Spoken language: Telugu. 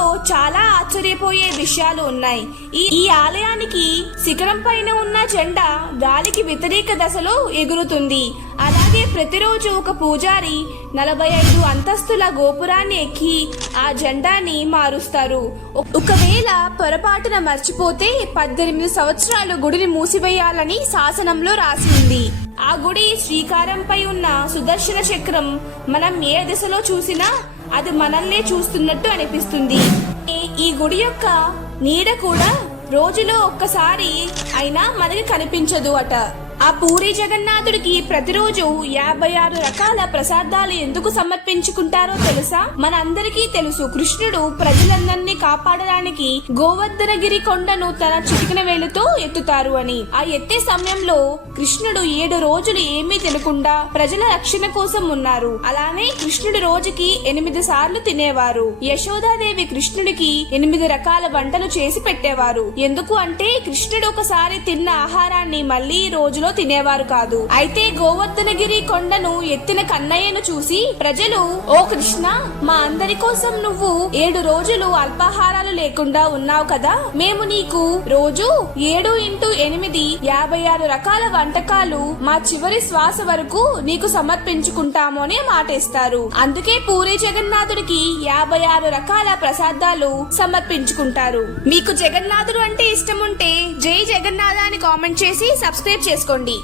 ఆలయంలో చాలా ఆశ్చర్యపోయే విషయాలు ఉన్నాయి. ఈ ఈ ఆలయానికి శిఖరం పైన ఉన్న జెండా గాలికి వ్యతిరేక దశలో ఎగురుతుంది. అలాగే ప్రతిరోజు ఒక పూజారి నలభై ఐదు అంతస్తుల గోపురాన్ని ఎక్కి ఆ జెండాని మారుస్తారు. ఒకవేళ పొరపాటున మర్చిపోతే పద్దెనిమిది సంవత్సరాలు గుడిని మూసివేయాలని శాసనంలో రాసి ఉంది. ఆ గుడి శ్రీకారంపై ఉన్న సుదర్శన చక్రం మనం ఏ దిశలో చూసినా అది మనల్నే చూస్తున్నట్టు అనిపిస్తుంది. ఈ- గుడి యొక్క నీడ కూడా రోజులో ఒక్కసారి అయినా మనకి కనిపించదు అట. ఆ పూరి జగన్నాథుడికి ప్రతిరోజు యాభై ఆరు రకాల ప్రసాదాలు ఎందుకు సమర్పించుకుంటారో తెలుసా? మన అందరికీ తెలుసు కృష్ణుడు ప్రజలందరినీ కాపాడడానికి గోవర్ధనగిరి కొండను తన చిటికిన వేలుతో ఎత్తుతారు అని. ఆ ఎత్తే సమయంలో కృష్ణుడు ఏడు రోజులు ఏమీ తినకుండా ప్రజల రక్షణ కోసం ఉన్నారు. అలానే కృష్ణుడు రోజుకి ఎనిమిది సార్లు తినేవారు. యశోదాదేవి కృష్ణుడికి ఎనిమిది రకాల వంటలు చేసి పెట్టేవారు. ఎందుకు అంటే కృష్ణుడు ఒకసారి తిన్న ఆహారాన్ని మళ్ళీ రోజులో తినేవారు కాదు. అయితే గోవర్ధనగిరి కొండను ఎత్తిన కన్నయ్యను చూసి ప్రజలు ఓ కృష్ణ మా అందరి కోసం నువ్వు ఏడు రోజులు ఆహారాలు లేకుండా ఉన్నావు కదా? మేము నీకు రోజు ఏడు ఇంటూ ఎనిమిది యాభై ఆరు రకాల వంటకాలు మా చివరి శ్వాస వరకు నీకు సమర్పించుకుంటాము అని మాటేస్తారు. అందుకే పూరి జగన్నాథుడికి యాభై ఆరు రకాల ప్రసాదాలు సమర్పించుకుంటారు. మీకు జగన్నాథుడు అంటే ఇష్టం ఉంటే జై జగన్నాథ అని కామెంట్ చేసి సబ్స్క్రైబ్ చేసుకోండి.